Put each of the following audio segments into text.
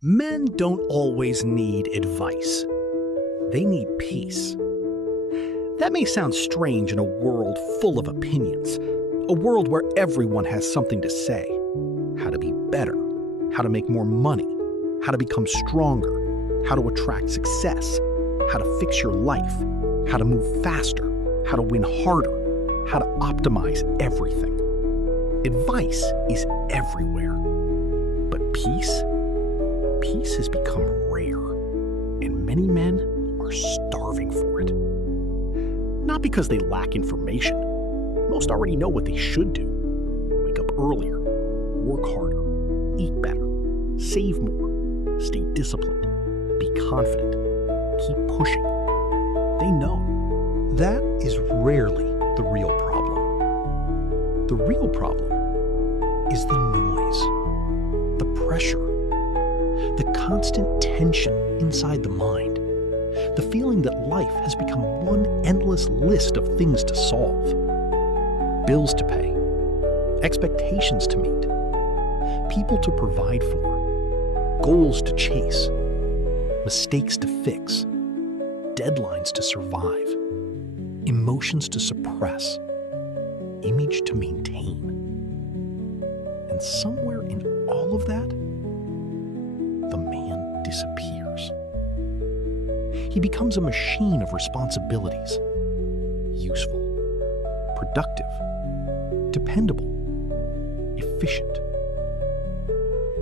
Men don't always need advice. They need peace. That may sound strange in a world full of opinions, a world where everyone has something to say. How to be better, how to make more money, how to become stronger, how to attract success, how to fix your life, how to move faster, how to win harder, how to optimize everything. Advice is everywhere. But peace? Peace has become rare, and many men are starving for it. Not because they lack information. Most already know what they should do. Wake up earlier, work harder, eat better, save more, stay disciplined, be confident, keep pushing. They know. That is rarely the real problem. The real problem is the noise, the pressure, the constant tension inside the mind, the feeling that life has become one endless list of things to solve, bills to pay, expectations to meet, people to provide for, goals to chase, mistakes to fix, deadlines to survive, emotions to suppress, image to maintain. And somewhere in all of that, the man disappears. He becomes a machine of responsibilities. Useful, productive, dependable, efficient,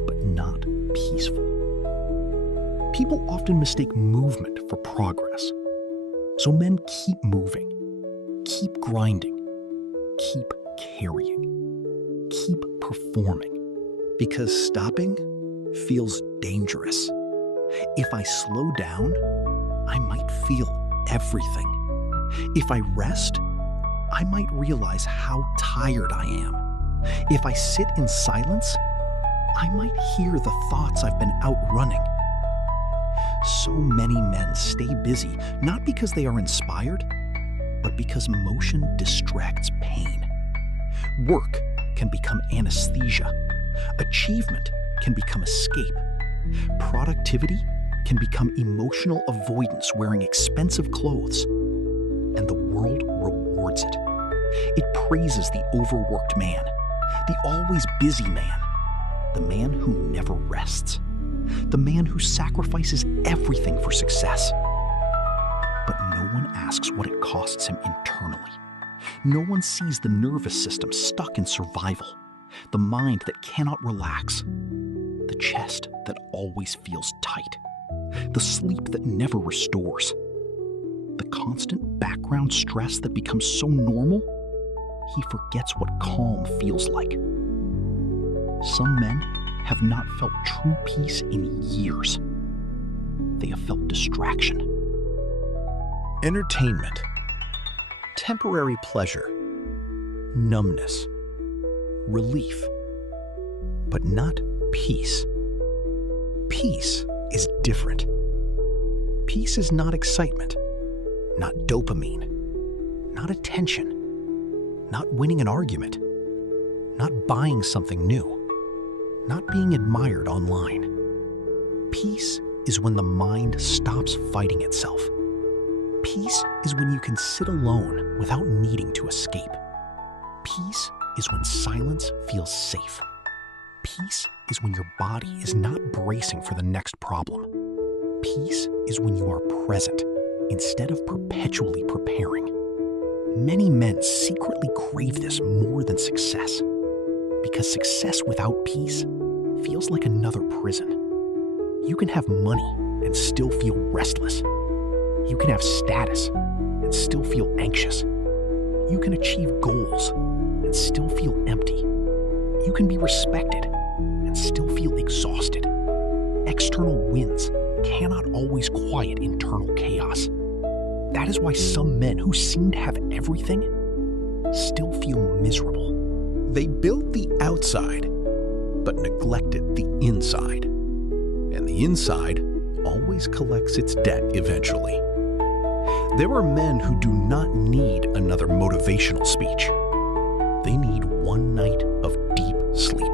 but not peaceful. People often mistake movement for progress. So men keep moving, keep grinding, keep carrying, keep performing. Because stopping feels dangerous. If I slow down, I might feel everything. If I rest, I might realize how tired I am. If I sit in silence, I might hear the thoughts I've been outrunning. So many men stay busy, not because they are inspired, but because motion distracts pain. Work can become anesthesia. Achievement can become escape. Productivity can become emotional avoidance wearing expensive clothes. And the world rewards it. It praises the overworked man, the always busy man, the man who never rests, the man who sacrifices everything for success. But no one asks what it costs him internally. No one sees the nervous system stuck in survival, the mind that cannot relax, the chest that always feels tight, the sleep that never restores, the constant background stress that becomes so normal, he forgets what calm feels like. Some men have not felt true peace in years. They have felt distraction. Entertainment, temporary pleasure, numbness, relief, but not peace. Peace is different. Peace is not excitement, not dopamine, not attention, not winning an argument, not buying something new, not being admired online. Peace is when the mind stops fighting itself. Peace is when you can sit alone without needing to escape. Peace is when silence feels safe. Peace is when your body is not bracing for the next problem. Peace is when you are present instead of perpetually preparing. Many men secretly crave this more than success, because success without peace feels like another prison. You can have money and still feel restless. You can have status and still feel anxious. You can achieve goals and still feel empty. You can be respected and still feel exhausted. External wins cannot always quiet internal chaos. That is why some men who seem to have everything still feel miserable. They built the outside, but neglected the inside. And the inside always collects its debt eventually. There are men who do not need another motivational speech. They need one night of deep sleep,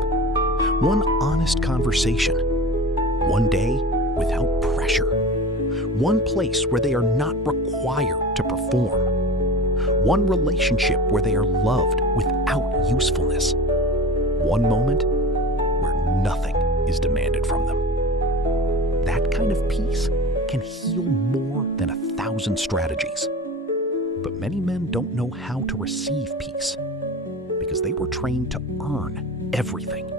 one honest conversation, One day without pressure. One place where they are not required to perform. One relationship where they are loved without usefulness. One moment where nothing is demanded from them. That kind of peace can heal more than 1,000 strategies. But many men don't know how to receive peace because they were trained to earn everything.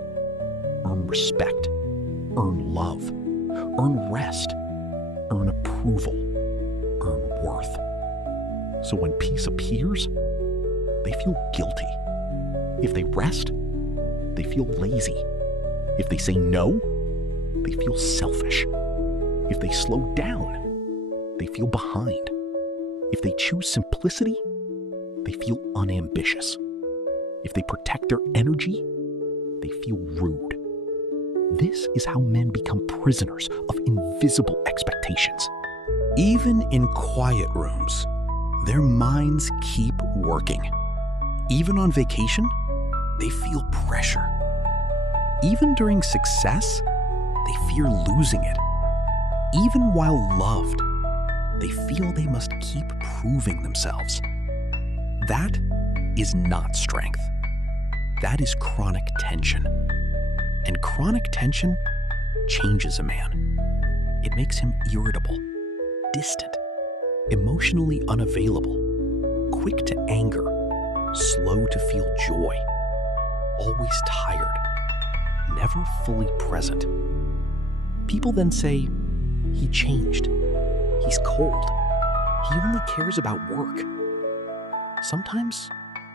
Earn respect, earn love, earn rest, earn approval, earn worth. So when peace appears, they feel guilty. If they rest, they feel lazy. If they say no, they feel selfish. If they slow down, they feel behind. If they choose simplicity, they feel unambitious. If they protect their energy, they feel rude. This is how men become prisoners of invisible expectations. Even in quiet rooms, their minds keep working. Even on vacation, they feel pressure. Even during success, they fear losing it. Even while loved, they feel they must keep proving themselves. That is not strength. That is chronic tension. And chronic tension changes a man. It makes him irritable, distant, emotionally unavailable, quick to anger, slow to feel joy, always tired, never fully present. People then say, he changed, he's cold, he only cares about work. Sometimes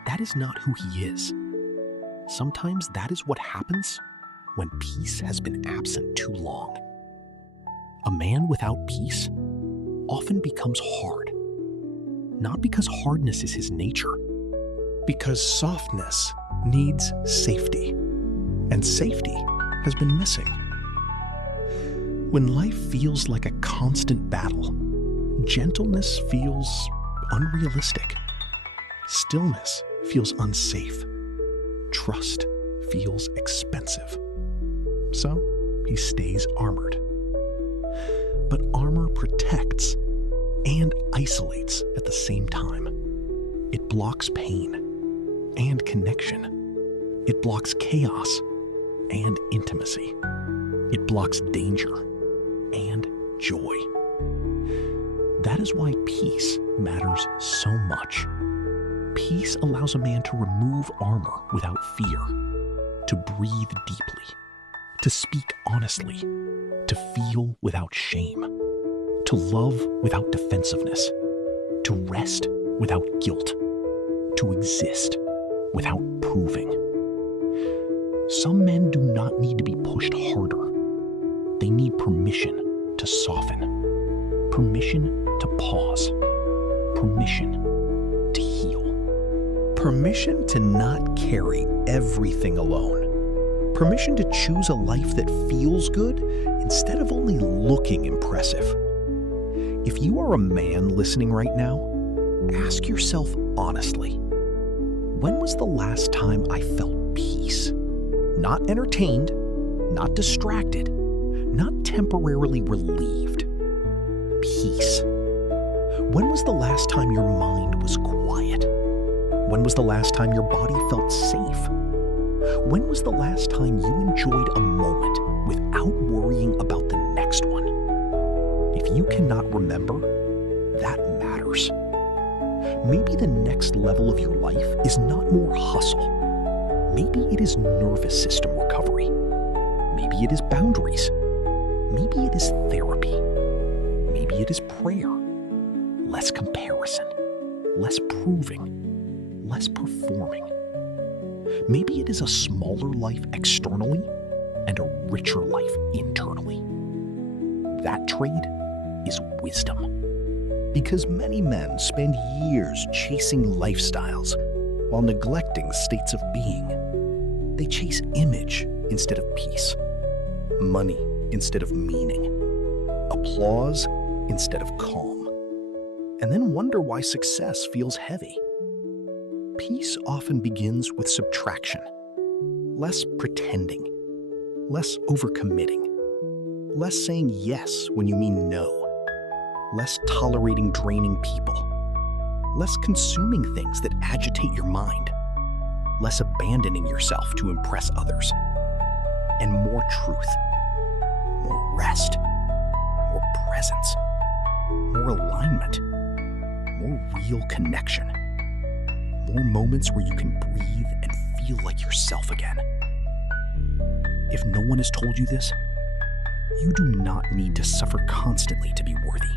that is not who he is. Sometimes that is what happens when peace has been absent too long. A man without peace often becomes hard, not because hardness is his nature, because softness needs safety, and safety has been missing. When life feels like a constant battle, gentleness feels unrealistic. Stillness feels unsafe. Trust feels expensive. So he stays armored. But armor protects and isolates at the same time. It blocks pain and connection. It blocks chaos and intimacy. It blocks danger and joy. That is why peace matters so much. Peace allows a man to remove armor without fear, to breathe deeply, to speak honestly, to feel without shame, to love without defensiveness, to rest without guilt, to exist without proving. Some men do not need to be pushed harder. They need permission to soften, permission to pause, permission to heal, permission to not carry everything alone, permission to choose a life that feels good instead of only looking impressive. If you are a man listening right now, ask yourself honestly, when was the last time I felt peace? Not entertained, not distracted, not temporarily relieved. Peace. When was the last time your mind was quiet? When was the last time your body felt safe? When was the last time you enjoyed a moment without worrying about the next one? If you cannot remember, that matters. Maybe the next level of your life is not more hustle. Maybe it is nervous system recovery. Maybe it is boundaries. Maybe it is therapy. Maybe it is prayer. Less comparison. Less proving. Less performing. Maybe it is a smaller life externally and a richer life internally. That trade is wisdom. Because many men spend years chasing lifestyles while neglecting states of being. They chase image instead of peace, money instead of meaning, applause instead of calm, and then wonder why success feels heavy. Peace often begins with subtraction, less pretending, less overcommitting, less saying yes when you mean no, less tolerating draining people, less consuming things that agitate your mind, less abandoning yourself to impress others, and more truth, more rest, more presence, more alignment, more real connection, more moments where you can breathe and feel like yourself again. If no one has told you this, you do not need to suffer constantly to be worthy.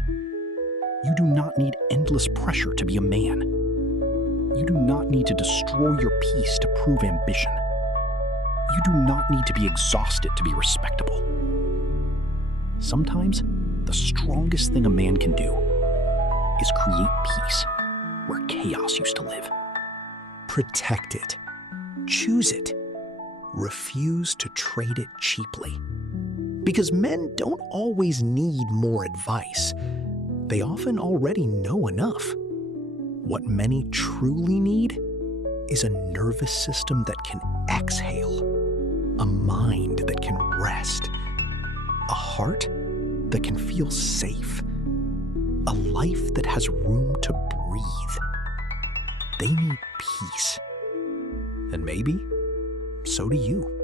You do not need endless pressure to be a man. You do not need to destroy your peace to prove ambition. You do not need to be exhausted to be respectable. Sometimes, the strongest thing a man can do is create peace where chaos used to live. Protect it. Choose it. Refuse to trade it cheaply. Because men don't always need more advice. They often already know enough. What many truly need is a nervous system that can exhale, a mind that can rest, a heart that can feel safe, a life that has room to breathe. They need peace. And maybe so do you.